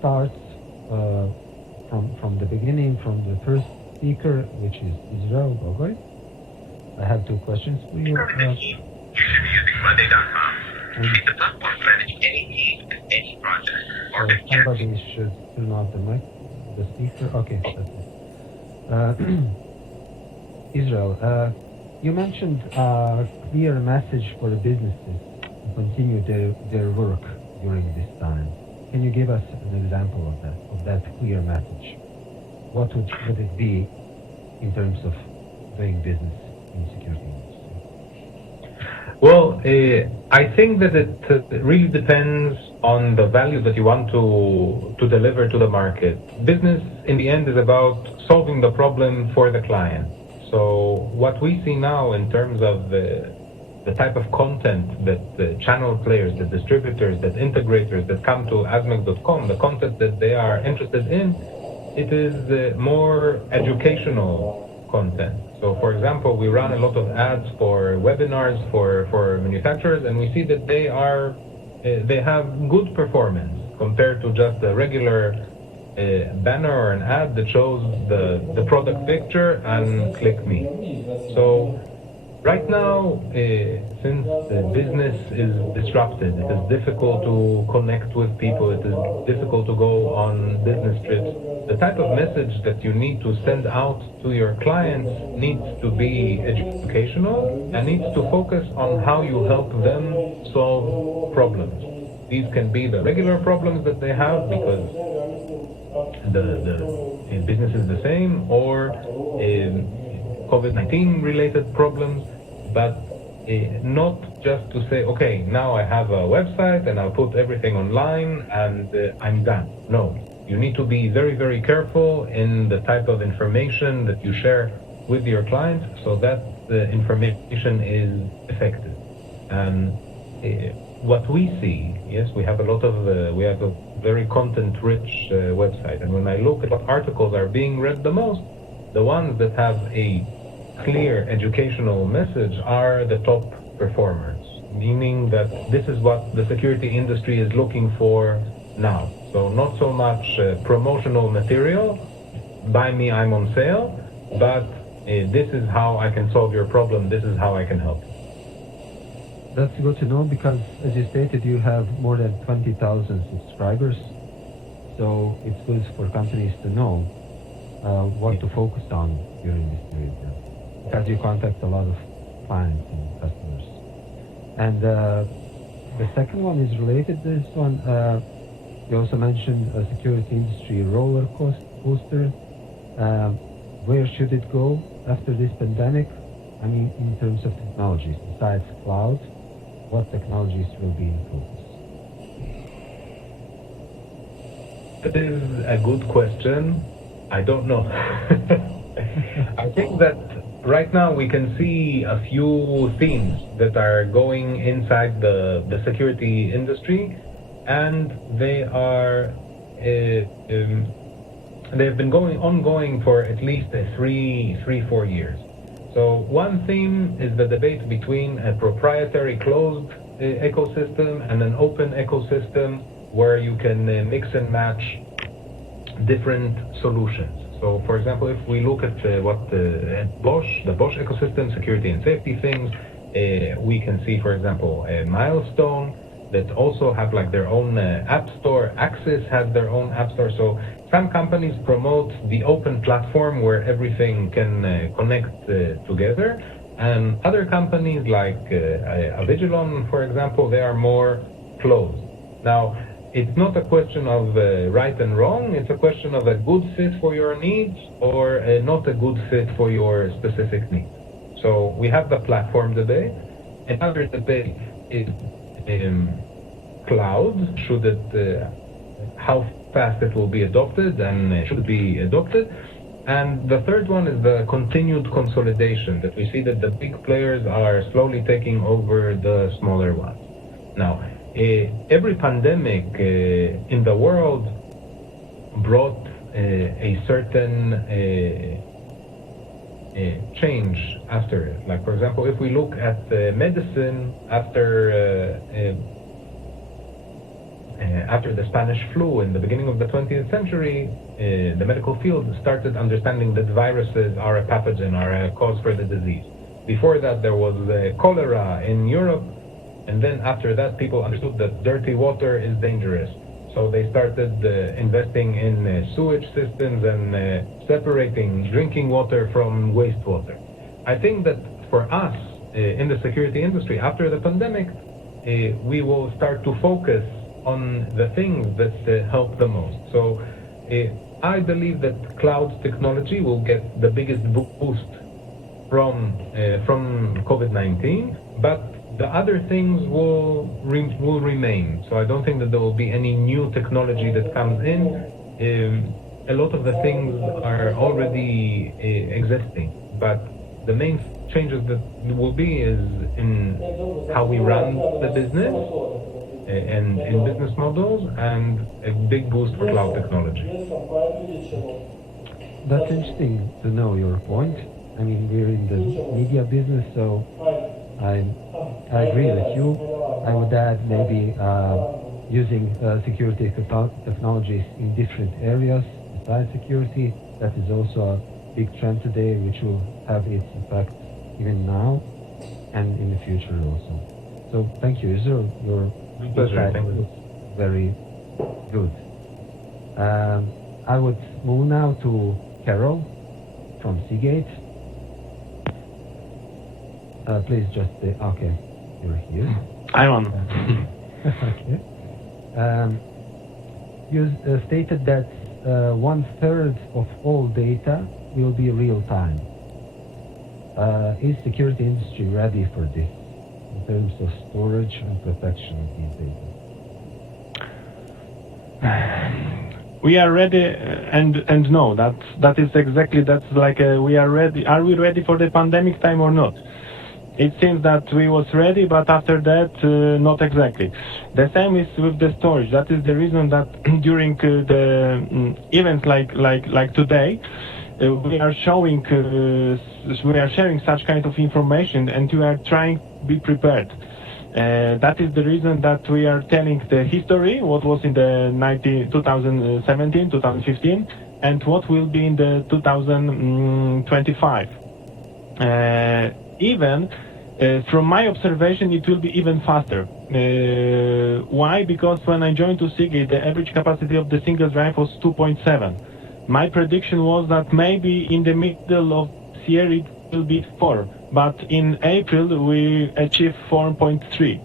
start from the beginning, from the first speaker, which is Israel Gogoy. I have two questions for you. You should be using Monday.com. It's a platform to manage any team and any project. Somebody should turn off the mic, the speaker. Okay, that's it. Israel, you mentioned a clear message for the businesses to continue their work during this time. Can you give us an example of that clear message? What would it be in terms of doing business in security industry? Well, I think that it really depends on the value that you want to deliver to the market. Business, in the end, is about solving the problem for the client. So what we see now in terms of the type of content that the channel players, the distributors, the integrators that come to asmec.com, the content that they are interested in, it is more educational content. So for example, we run a lot of ads for webinars for manufacturers, and we see that they have good performance compared to just a regular banner or an ad that shows the product picture and click me. So right now, since the business is disrupted, it is difficult to connect with people, it is difficult to go on business trips. The type of message that you need to send out to your clients needs to be educational and needs to focus on how you help them solve problems. These can be the regular problems that they have because the business is the same, or COVID-19 related problems, but not just to say, okay, now I have a website and I'll put everything online and I'm done. No, you need to be very, very careful in the type of information that you share with your clients so that the information is effective. And what we see, yes, we have a very content-rich website, and when I look at what articles are being read the most, the ones that have a clear educational message are the top performers, meaning that this is what the security industry is looking for now. So not so much promotional material, buy me, I'm on sale, but this is how I can solve your problem, this is how I can help. That's good to know because, as you stated, you have more than 20,000 subscribers. So it's good for companies to know what to focus on during this period. Because you contact a lot of clients and customers. And the second one is related to this one. You also mentioned a security industry roller coaster. Where should it go after this pandemic? I mean, in terms of technologies, besides cloud, what technologies will be in focus? That is a good question. I don't know. I think that right now we can see a few themes that are going inside the security industry, and they've been ongoing for at least 3-4 years. So one theme is the debate between a proprietary closed ecosystem and an open ecosystem where you can mix and match different solutions. So for example, if we look at the Bosch ecosystem, security and safety things, we can see, for example, a Milestone that also have like their own app store. Axis has their own app store. So some companies promote the open platform where everything can connect together, and other companies like Avigilon, for example, they are more closed. Now, it's not a question of right and wrong, it's a question of a good fit for your needs or not a good fit for your specific needs. So we have the platform debate. Another debate is cloud, how fast it will be adopted and should it be adopted. And the third one is the continued consolidation, that we see that the big players are slowly taking over the smaller ones. Now, every pandemic in the world brought a certain change after it. Like, for example, if we look at medicine after after the Spanish flu in the beginning of the 20th century, the medical field started understanding that viruses are a pathogen, are a cause for the disease. Before that, there was cholera in Europe, and then after that, people understood that dirty water is dangerous. So they started investing in sewage systems and separating drinking water from wastewater. I think that for us in the security industry, after the pandemic, we will start to focus on the things that help the most. So I believe that cloud technology will get the biggest boost from COVID-19, but the other things will remain. So I don't think that there will be any new technology that comes in. A lot of the things are already existing, but the main changes that will be is in how we run the business and in business models, and a big boost for cloud technology. That's interesting to know your point. I mean, we're in the media business, so I agree with you. I would add maybe using security technologies in different areas besides security. That is also a big trend today, which will have its impact even now and in the future also. So thank you, Israel. Your insight was very good. I would move now to Carol from Seagate. Please just say, okay, you're here. I'm on. Okay. You stated that 1/3 of all data will be real time. Is security industry ready for this in terms of storage and protection of these data? We are ready, and no, that is exactly, that's like we are ready. Are we ready for the pandemic time or not? It seems that we was ready, but after that, not exactly. The same is with the storage. That is the reason that during the events like today, we are showing, we are sharing such kind of information, and we are trying to be prepared. That is the reason that we are telling the history, what was in the 2017, 2015, and what will be in the 2025. From my observation, it will be even faster. Why? Because when I joined to Seagate, the average capacity of the single drive was 2.7. My prediction was that maybe in the middle of this year it will be 4, but in April we achieved 4.3.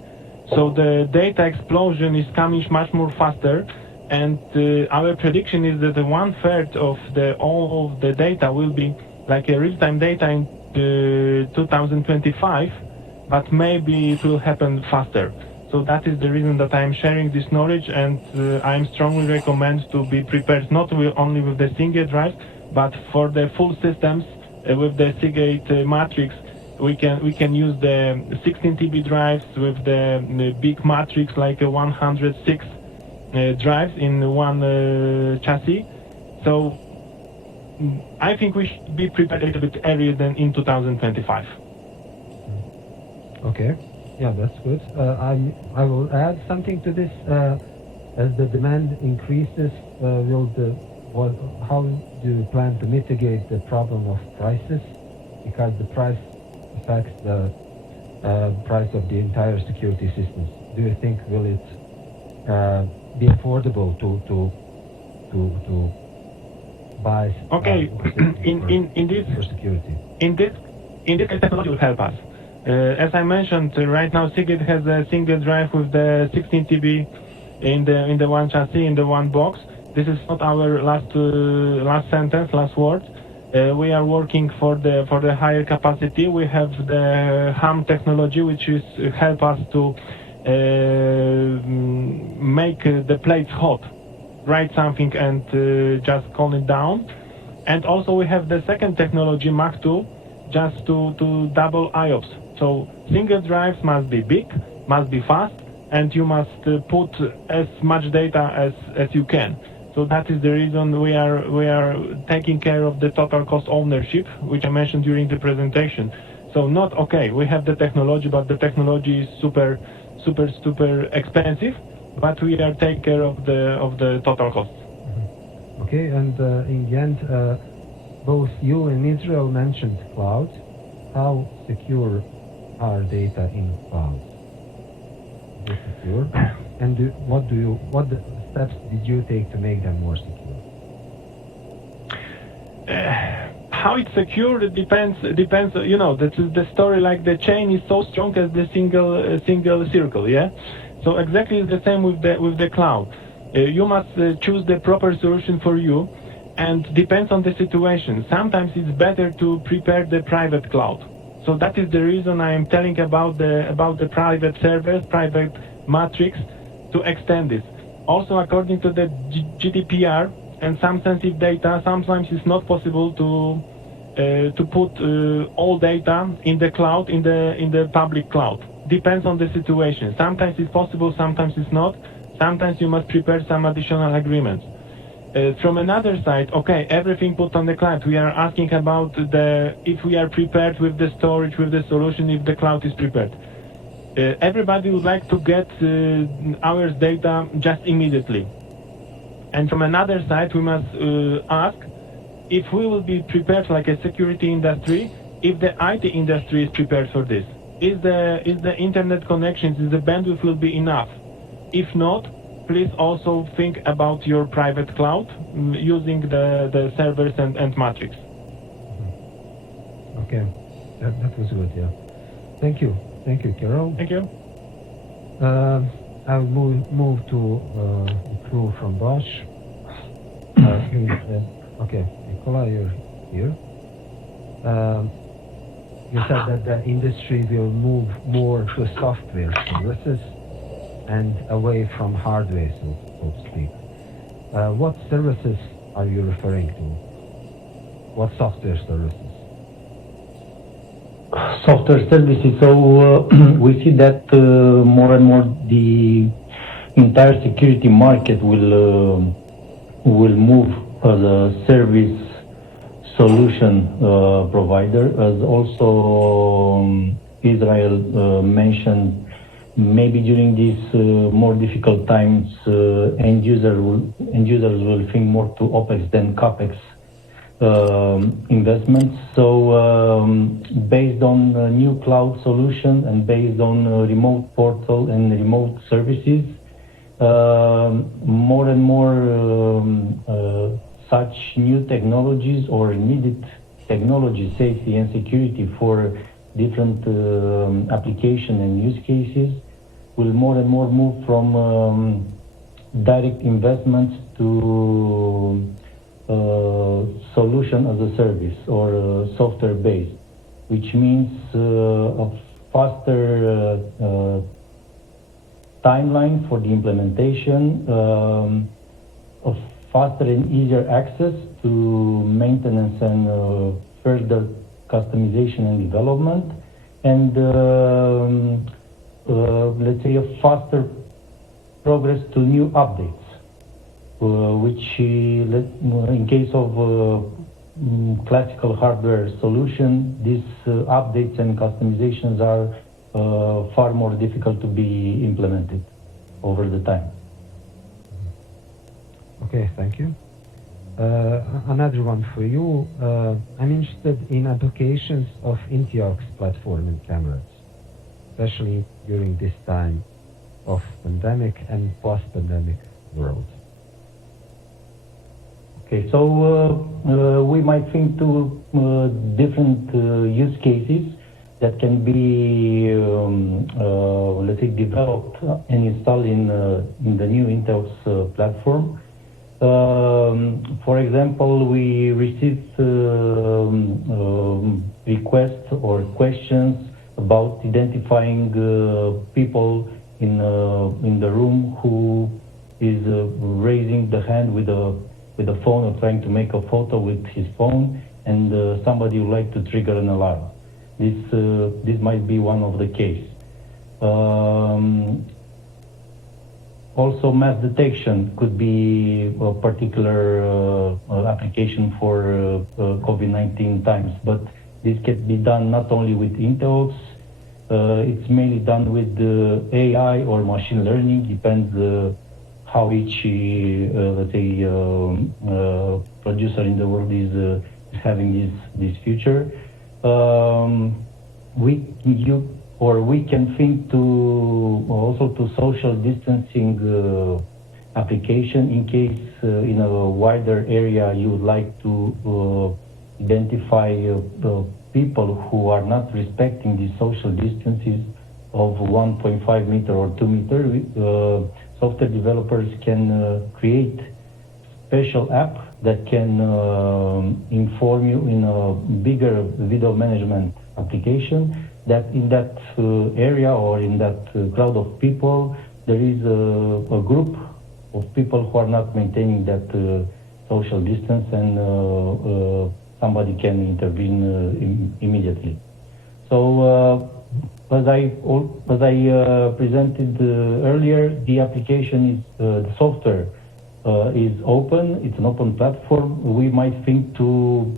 So the data explosion is coming much more faster, and our prediction is that 1/3 of all of the data will be like a real-time data in 2025, but maybe it will happen faster. So that is the reason that I am sharing this knowledge, and I strongly recommend to be prepared not only with the single drive, but for the full systems with the Seagate Matrix. We can use the 16 TB drives with the big matrix, like 106 drives in one chassis. So I think we should be prepared a little bit earlier than in 2025. Okay, yeah, that's good. I will add something to this. As the demand increases, how do you plan to mitigate the problem of prices? Because the price affects the price of the entire security systems. Do you think will it be affordable to buy? Okay, for security. In this technology will help us. As I mentioned, right now Seagate has a single drive with the 16 TB in the one chassis, in the one box. This is not our last sentence, last word. We are working for the higher capacity. We have the HAM technology, which is help us to make the plates hot. Write something and just calm it down. And also we have the second technology, Mach 2, just to double IOPS. So single drives must be big, must be fast, and you must put as much data as you can. So that is the reason we are taking care of the total cost ownership, which I mentioned during the presentation. So not okay, we have the technology, but the technology is super expensive. but we are take care of the total cost. Okay, and in the end, both you and Israel mentioned cloud. How secure are data in cloud? Is it secure? And what steps did you take to make them more secure? How it's secure, it depends. You know, the story, like the chain is so strong as the single circle. Yeah. So exactly the same with the cloud. You must choose the proper solution for you, and depends on the situation. Sometimes it's better to prepare the private cloud. So that is the reason I am telling about the private servers, private matrix, to extend this. Also, according to the GDPR and some sensitive data, sometimes it's not possible to put all data in the cloud, in the public cloud. Depends on the situation. Sometimes it's possible, sometimes it's not. Sometimes you must prepare some additional agreements. From another side, okay, everything put on the cloud. We are asking about if we are prepared with the storage, with the solution, if the cloud is prepared. Everybody would like to get our data just immediately. And from another side, we must ask if we will be prepared, like a security industry, if the IT industry is prepared for this. Is the internet connections, is the bandwidth will be enough? If not, please also think about your private cloud using the servers and matrix. Okay, that was good. Yeah, thank you, Carol. Thank you. I'll move to the crew from Bosch. Okay, Nicola, you're here. You said that the industry will move more to software services and away from hardware, so to speak. What services are you referring to? What software services? Software services. So we see that more and more the entire security market will move as a service solution provider, as also Israel mentioned. Maybe during these more difficult times, end users will think more to OPEX than CAPEX investments. So based on a new cloud solution and based on remote portal and remote services, more and more such new technologies or needed technology, safety and security for different application and use cases will more and more move from direct investments to solution as a service or software based, which means a faster timeline for the implementation, a faster and easier access to maintenance and further customization and development, and let's say a faster progress to new updates, which in case of classical hardware solution, these updates and customizations are far more difficult to be implemented over the time. Okay, thank you. Another one for you. I'm interested in applications of Intiox platform and cameras, especially during this time of pandemic and post-pandemic world. Okay, so we might think to different use cases that can be, let's say, developed and installed in the new Intiox platform. For example, we received requests or questions about identifying people in the room who is raising the hand with a phone or trying to make a photo with his phone, and somebody would like to trigger an alarm. This might be one of the case. Also, mass detection could be a particular application for COVID-19 times, but this can be done not only with Intiox, It's mainly done with AI or machine learning, depends how each, let's say, producer in the world is having this future. We can think to social distancing application in case in a wider area you would like to identify people who are not respecting the social distances of 1.5 meter or 2 meter. Software developers can create special app that can inform you in a bigger video management application that in that area or in that crowd of people there is a group of people who are not maintaining that social distance, and somebody can intervene immediately. So as I presented earlier, the application is the software is open. It's an open platform. We might think to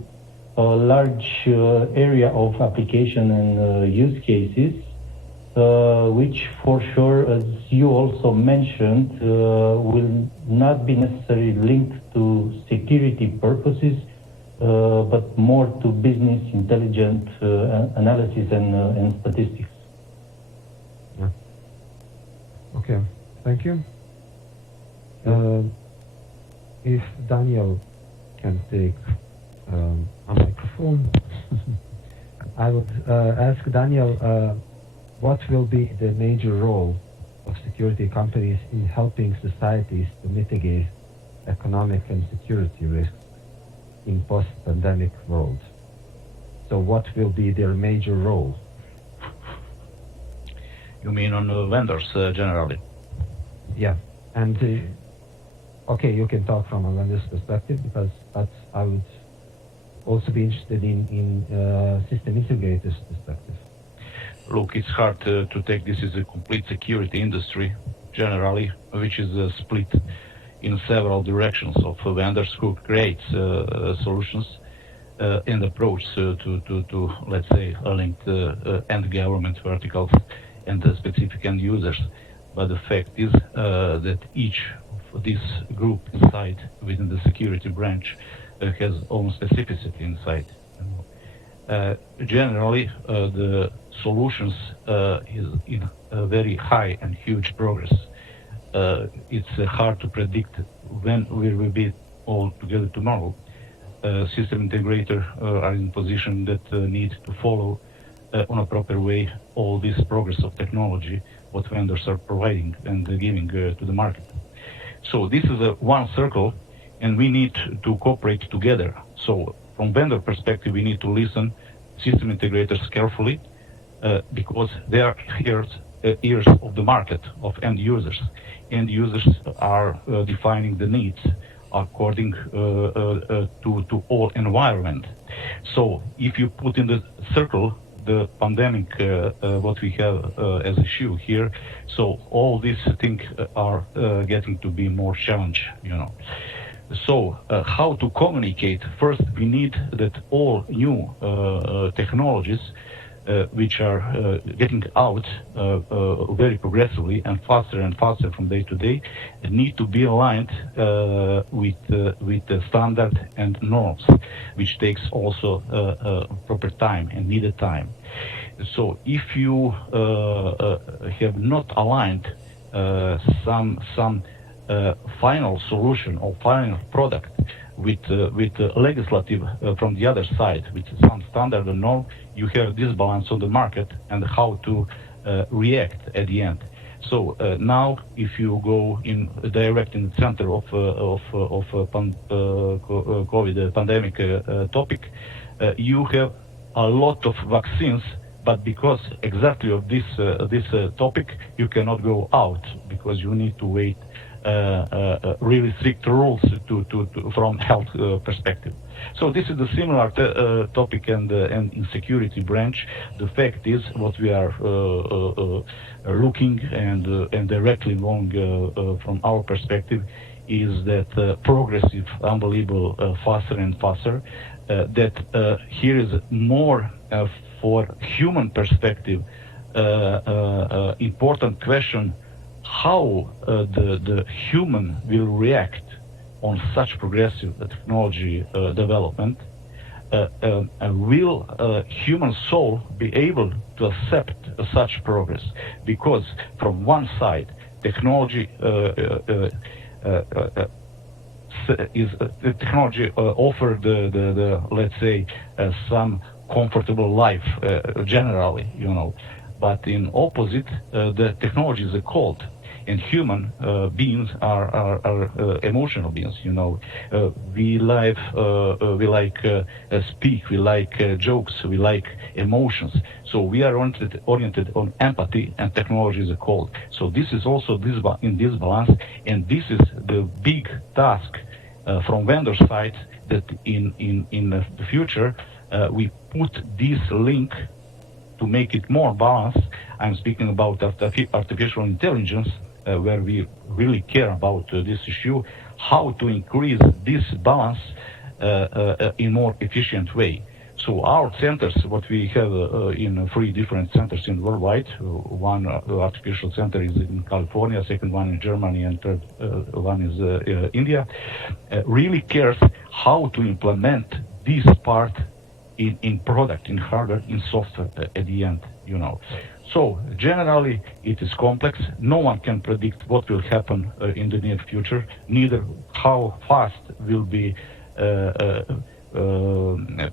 a large area of application and use cases, which for sure, as you also mentioned, will not be necessarily linked to security purposes, but more to business intelligent analysis and statistics. Yeah. Okay, thank you. If Daniel can take a microphone, I would ask Daniel, what will be the major role of security companies in helping societies to mitigate economic and security risks in post-pandemic world? So what will be their major role? You mean on vendors generally? Yeah, and okay, you can talk from a vendor's perspective, because I would also be interested in system integrators' perspective. Look, it's hard to take this as a complete security industry generally, which is split in several directions of vendors who create solutions and approach to let's say linked end government verticals and specific end users. But the fact is that each of this group inside within the security branch has own specificity inside. Generally, the solutions is in a very high and huge progress. It's hard to predict when we will be all together tomorrow. System integrator are in position that need to follow on a proper way all this progress of technology, what vendors are providing and giving to the market. So this is one circle, and we need to cooperate together. So from vendor perspective, we need to listen system integrators carefully because they are ears of the market of end users. End users are defining the needs according to all environment. So if you put in the circle the pandemic, what we have as issue here, so all these things are getting to be more challenge, you know. So how to communicate? First, we need that all new technologies which are getting out very progressively and faster from day to day need to be aligned with the standard and norms, which takes also proper time and needed time. So if you have not aligned some final solution or final product with legislative from the other side, with some standard and norm, you have disbalance on the market and how to react at the end. So now, if you go in direct in the center of COVID pandemic topic, you have a lot of vaccines, but because exactly of this topic, you cannot go out because you need to wait really strict rules from health perspective. So this is the similar topic and in security branch. The fact is what we are looking and directly along from our perspective is that progressive, unbelievable, faster and faster. That here is more for human perspective important question: how the human will react on such progressive technology development. Will human soul be able to accept such progress? Because from one side, technology offer the let's say some comfortable life generally, but in opposite, the technology is cold. And human beings are emotional beings. We like speak, we like jokes, we like emotions. So we are oriented on empathy, and technology is cold. So this is also in this balance, and this is the big task from vendor side, that in the future we put this link to make it more balanced. I'm speaking about artificial intelligence. Where we really care about this issue, how to increase this balance in more efficient way. So our centers, what we have in 3 different centers in worldwide, one artificial center is in California, second one in Germany, and third one is India, really cares how to implement this part in product, in hardware, in software at the end, So generally, it is complex. No one can predict what will happen in the near future, neither how fast will be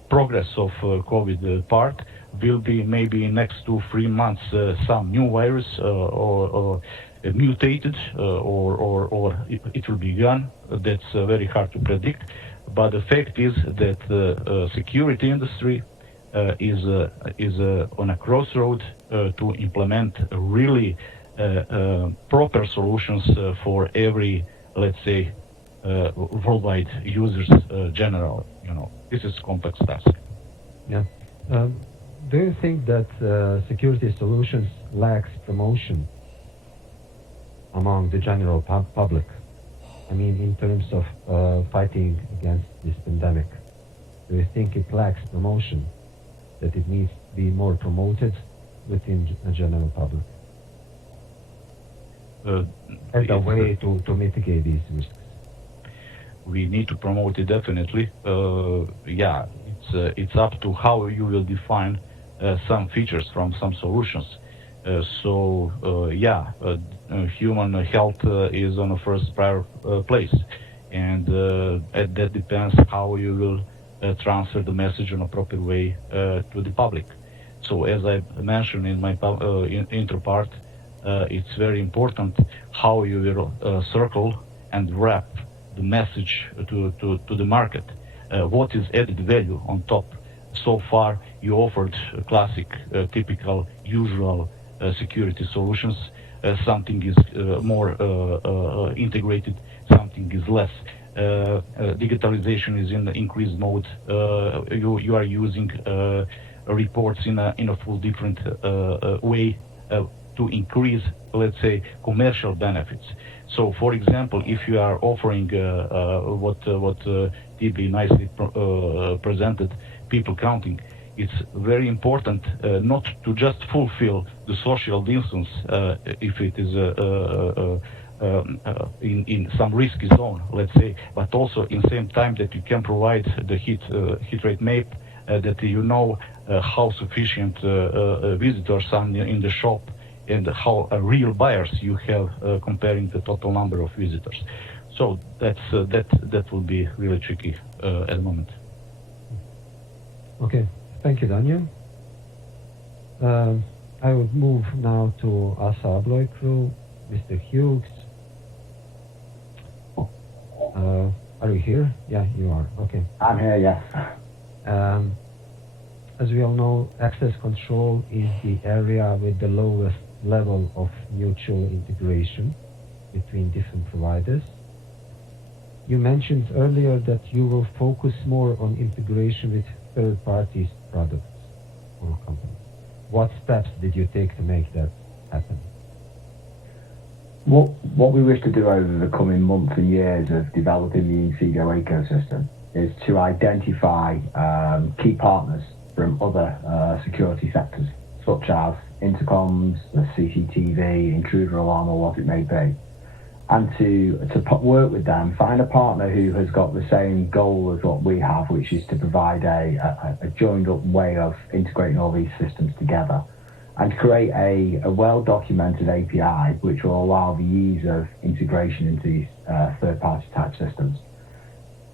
progress of COVID part. Will be maybe in next 2-3 months some new virus or mutated, or it will be gone. That's very hard to predict. But the fact is that the security industry is on a crossroad to implement really proper solutions for every, let's say, worldwide users generally. This is complex task. Yeah. Do you think that security solutions lacks promotion among the general public? I mean, in terms of fighting against this pandemic, do you think it lacks promotion? That it needs to be more promoted within the general public as a way to mitigate these risks? We need to promote it definitely. It's up to how you will define some features from some solutions. Human health is on the first prior place, and that depends how you will transfer the message in a proper way to the public. So as I mentioned in my intro part, it's very important how you will circle and wrap the message to the market. What is added value on top? So far, you offered classic, typical, usual security solutions. Something is more integrated, something is less. Digitalization is in the increased mode. You are using reports in a full different way to increase, let's say, commercial benefits. So, for example, if you are offering what TB nicely presented, people counting, it's very important not to just fulfill the social distance if it is in some risky zone, let's say, but also in the same time that you can provide the heat rate map, that you know how sufficient visitors are in the shop, and how real buyers you have comparing the total number of visitors. So that will be really tricky at the moment. Okay, thank you, Daniel. I would move now to ASSA ABLOY crew, Mr. Hughes. Are you here? Yeah, you are. Okay. I'm here, yes. As we all know, access control is the area with the lowest level of mutual integration between different providers. You mentioned earlier that you will focus more on integration with third parties' products or companies. What steps did you take to make that happen? What we wish to do over the coming months and years of developing the Inseego ecosystem is to identify key partners from other security sectors. such as intercoms, the CCTV, intruder alarm, or what it may be, and to work with them, find a partner who has got the same goal as what we have, which is to provide a joined up way of integrating all these systems together, and create a well-documented API which will allow the ease of integration into these third-party type systems.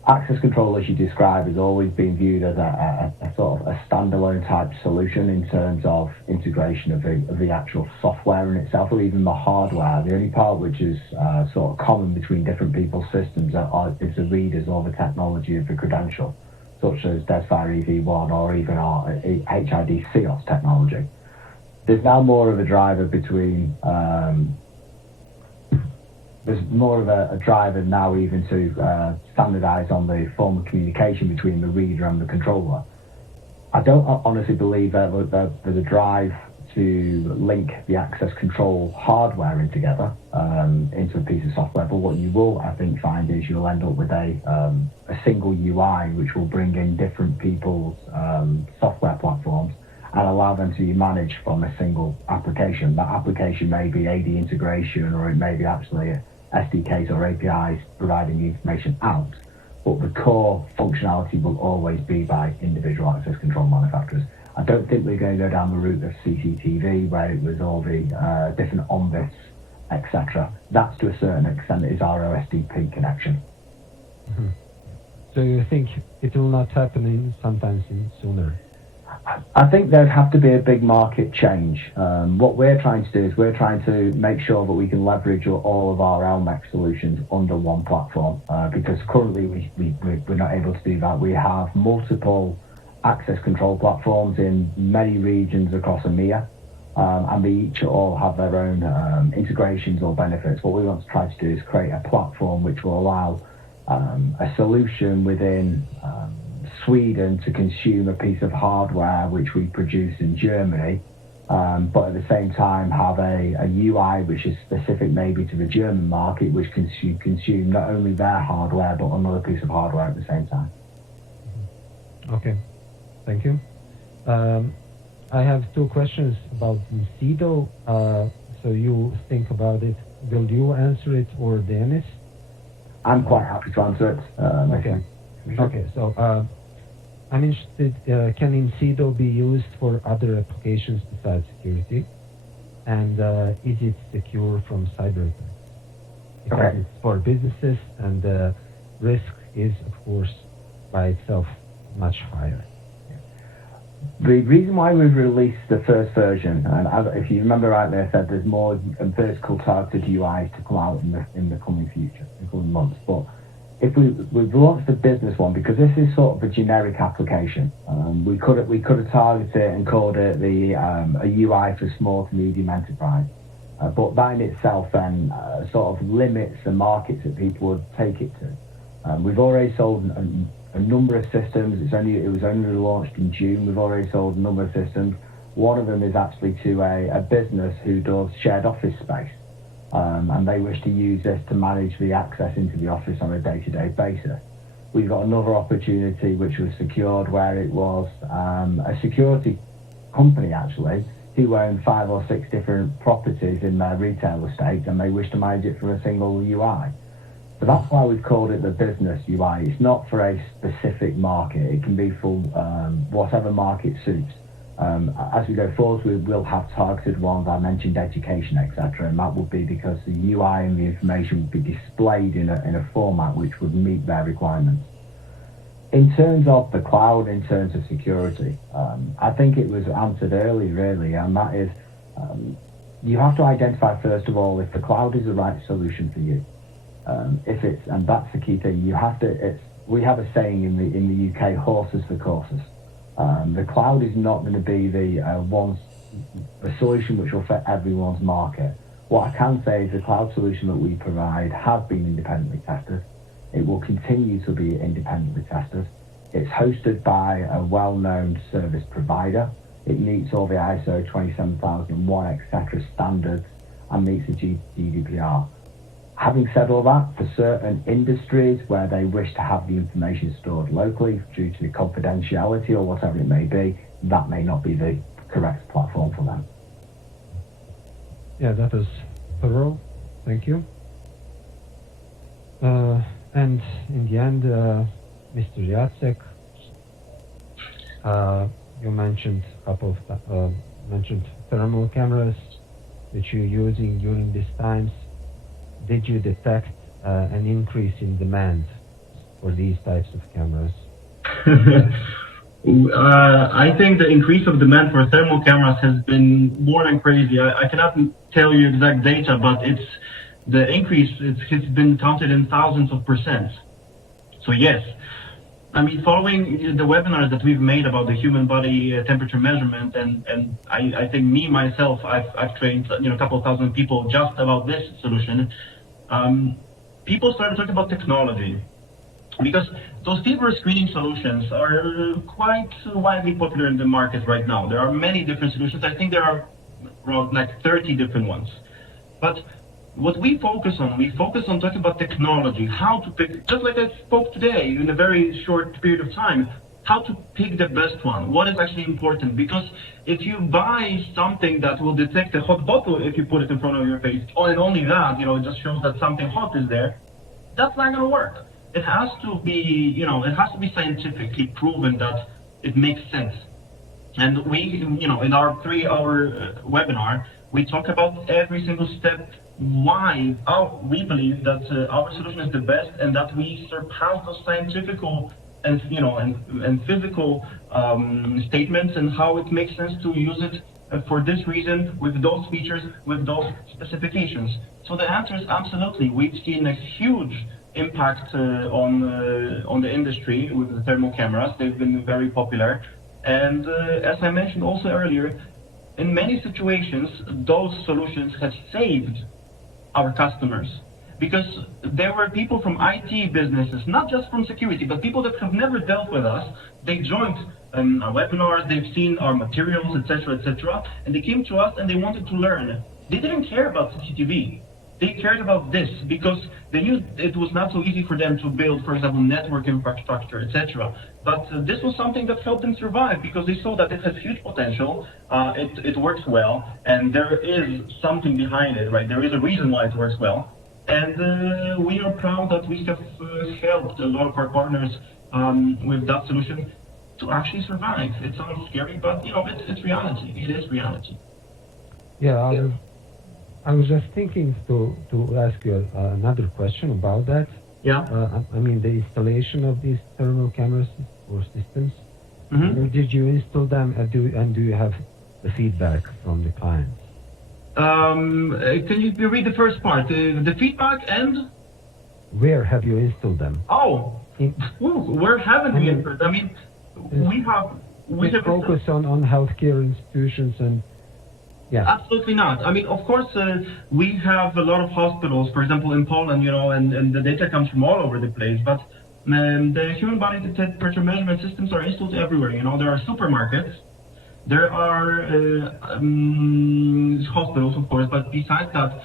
Access control, as you described, has always been viewed as a sort of a standalone type solution in terms of integration of the actual software in itself, or even the hardware. The only part which is sort of common between different people's systems is the readers or the technology of the credential, such as Desfire EV1 or even our HID CEOS technology. There's now more of a driver between there's more of a driver now even to standardise on the form of communication between the reader and the controller. I don't honestly believe that there's a drive to link the access control hardware in together into a piece of software, but what you will, I think, find is you'll end up with a single UI which will bring in different people's software platforms and allow them to be managed from a single application. That application may be AD integration, or it may be actually SDKs or APIs providing the information out, but the core functionality will always be by individual access control manufacturers. I don't think we're going to go down the route of CCTV, where it was all the different ONBITs, etc. That's, to a certain extent, is our OSDP connection. Mm-hmm. So you think it will not happen sometime sooner? I think there'd have to be a big market change. What we're trying to do is we're trying to make sure that we can leverage all of our LMEC solutions under one platform, because currently we're not able to do that. We have multiple access control platforms in many regions across EMEA, and they each all have their own integrations or benefits. What we want to try to do is create a platform which will allow a solution within Sweden to consume a piece of hardware which we produce in Germany, but at the same time have a UI which is specific maybe to the German market, which can consume not only their hardware but another piece of hardware at the same time. Okay, thank you. I have two questions about Incedo. So you think about it. Will you answer it or Dennis? I'm quite happy to answer it. Okay, so I'm interested, can Incedo be used for other applications besides security? And is it secure from cyber attacks? Because it's for businesses, and the risk is, of course, by itself much higher. The reason why we've released the first version, and if you remember rightly, I said there's more vertical targeted UIs to come out in the coming future, in the coming months. But if we've launched the business one because this is sort of a generic application. We could have targeted it and called it a UI for small to medium enterprise, but that in itself then sort of limits the markets that people would take it to. We've already sold a number of systems. It was only launched in June. We've already sold a number of systems. One of them is actually to a business who does shared office space. And they wish to use this to manage the access into the office on a day-to-day basis. We've got another opportunity which was secured where it was a security company actually who owned 5 or 6 different properties in their retail estate, and they wish to manage it from a single UI. So that's why we've called it the business UI. It's not for a specific market. It can be for whatever market suits. As we go forward, we will have targeted ones. I mentioned education, etc., and that would be because the UI and the information would be displayed in a format which would meet their requirements. In terms of the cloud, in terms of security, I think it was answered early, really, and that is you have to identify first of all if the cloud is the right solution for you. If it's, and that's the key thing, you have to. We have a saying in the UK: horses for courses. The cloud is not going to be the solution which will fit everyone's market. What I can say is the cloud solution that we provide has been independently tested. It will continue to be independently tested. It's hosted by a well-known service provider. It meets all the ISO 27001, etc. standards and meets the GDPR. Having said all that, for certain industries where they wish to have the information stored locally due to confidentiality or whatever it may be, that may not be the correct platform for them. Yeah, that is thorough. Thank you. And in the end, Mr. Jacek, you mentioned mentioned thermal cameras which you're using during these times. Did you detect an increase in demand for these types of cameras? I think the increase of demand for thermal cameras has been more than crazy. I cannot tell you exact data, but the increase has been counted in thousands of percent. So yes, I mean, following the webinars that we've made about the human body temperature measurement, and I think myself, I've trained a couple of thousand people just about this solution. People started talking about technology, because those fever screening solutions are quite widely popular in the market right now. There are many different solutions. I think there are around like 30 different ones. But what we focus on talking about technology, how to pick, just like I spoke today in a very short period of time, how to pick the best one, what is actually important. Because if you buy something that will detect a hot bottle if you put it in front of your face, and only that, it just shows that something hot is there, that's not going to work. It has to be, it has to be scientifically proven that it makes sense. And we, in our 3-hour webinar, we talk about every single step, why we believe that our solution is the best, and that we surpass those scientific and physical statements, and how it makes sense to use it for this reason, with those features, with those specifications. So the answer is absolutely. We've seen a huge impact on the industry with the thermal cameras. They've been very popular, and as I mentioned also earlier, in many situations those solutions have saved our customers, because there were people from IT businesses, not just from security, but people that have never dealt with us. They joined our webinars, they've seen our materials, etc., and they came to us and they wanted to learn. They didn't care about CCTV. They cared about this because they knew it was not so easy for them to build, for example, network infrastructure, etc. But this was something that helped them survive, because they saw that it has huge potential, it works well, and there is something behind it, right? There is a reason why it works well. And we are proud that we have helped a lot of our partners with that solution to actually survive. It sounds scary, but it's reality. It is reality. Yeah, I was just thinking to ask you another question about that. Yeah. I mean, the installation of these thermal cameras or systems. Mm-hmm. Where did you install them, and do you have the feedback from the clients? Can you read the first part? The feedback and? Where have you installed them? Oh, where haven't we installed? I mean, we have focus on healthcare institutions and. Yeah. Absolutely not. I mean, of course, we have a lot of hospitals, for example, in Poland, and the data comes from all over the place. But the human body temperature measurement systems are installed everywhere. There are supermarkets, there are hospitals, of course, but besides that,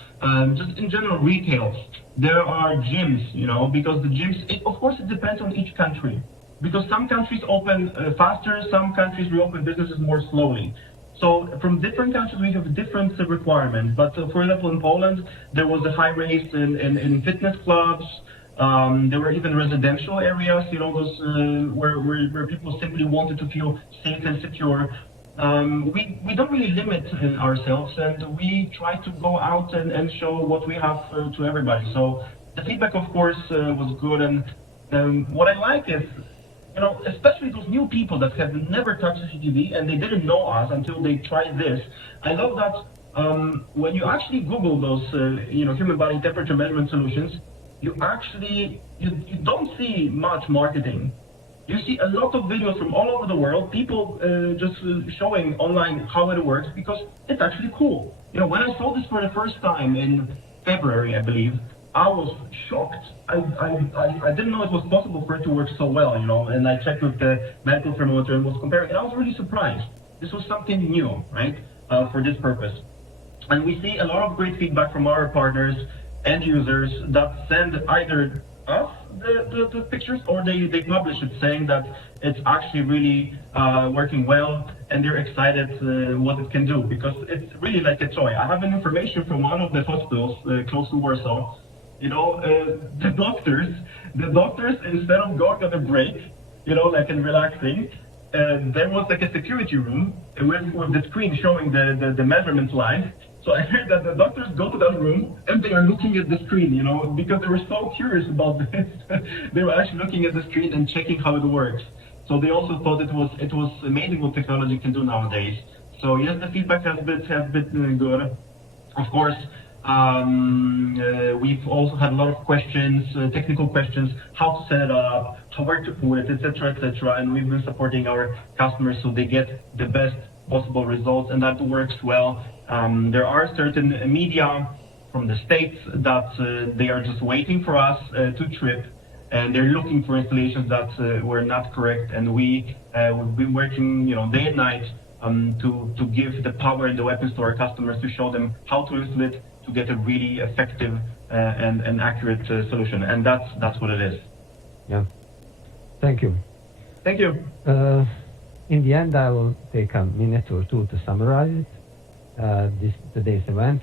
just in general, retail. There are gyms, because the gyms, of course, it depends on each country. Because some countries open faster, some countries reopen businesses more slowly. So from different countries, we have different requirements. But for example, in Poland, there was a high rate in fitness clubs. There were even residential areas, those where people simply wanted to feel safe and secure. We don't really limit ourselves, and we try to go out and show what we have to everybody. So the feedback, of course, was good. And what I like is, especially those new people that have never touched CCTV and they didn't know us until they tried this. I love that when you actually Google those, human body temperature measurement solutions, you don't see much marketing. You see a lot of videos from all over the world, people just showing online how it works, because it's actually cool. When I saw this for the first time in February, I believe, I was shocked. I didn't know it was possible for it to work so well, and I checked with the medical thermometer and was comparing, and I was really surprised. This was something new, right, for this purpose. And we see a lot of great feedback from our partners and users that send either us the pictures, or they publish it saying that it's actually really working well, and they're excited what it can do, because it's really like a toy. I have an information from one of the hospitals close to Warsaw. You know, the doctors instead of going on a break, you know, like and relaxing, there was like a security room with the screen showing the measurement line. So I heard that the doctors go to that room and they are looking at the screen, you know, because they were so curious about this. They were actually looking at the screen and checking how it works. So they also thought it was amazing what technology can do nowadays. So yes, the feedback has been good. Of course, we've also had a lot of questions, technical questions, how to set it up, where to put it, etc., etc. And we've been supporting our customers so they get the best possible results, and that works well. There are certain media from the States that they are just waiting for us to trip, and they're looking for installations that were not correct. And we've been working, you know, day and night to give the power and the weapons to our customers to show them how to install it to get a really effective and accurate solution. And that's what it is. Yeah. Thank you. Thank you. In the end, I will take a minute or two to summarize it. Today's event.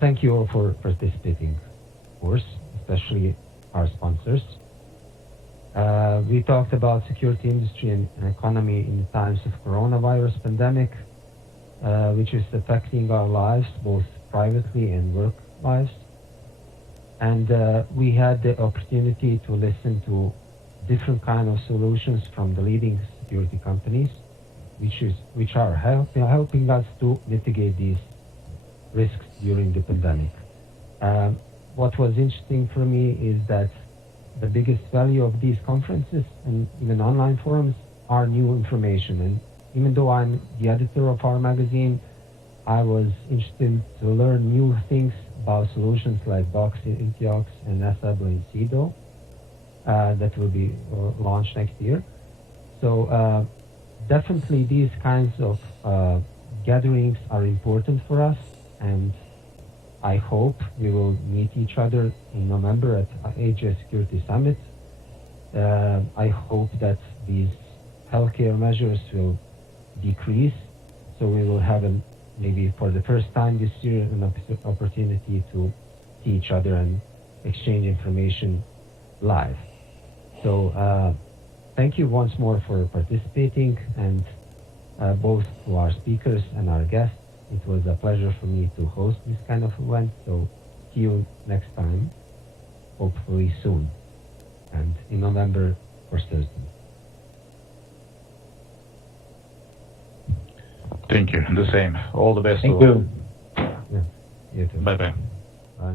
Thank you all for participating, of course, especially our sponsors. We talked about security industry and economy in the times of coronavirus pandemic, which is affecting our lives, both privately and work lives. And we had the opportunity to listen to different kind of solutions from the leading security companies, which are helping us to mitigate these risks during the pandemic. What was interesting for me is that the biggest value of these conferences and even online forums are new information. And even though I'm the editor of our magazine, I was interested to learn new things about solutions like Box, Intiox, and Assembly CEDO that will be launched next year. So definitely these kinds of gatherings are important for us, and I hope we will meet each other in November at AGS Security Summit. I hope that these healthcare measures will decrease, so we will have maybe for the first time this year an opportunity to see each other and exchange information live. So thank you once more for participating, and both to our speakers and our guests. It was a pleasure for me to host this kind of event. So see you next time, hopefully soon, and in November for certain. Thank you. The same. All the best. Thank you. Yeah, you too. Bye-bye. Bye.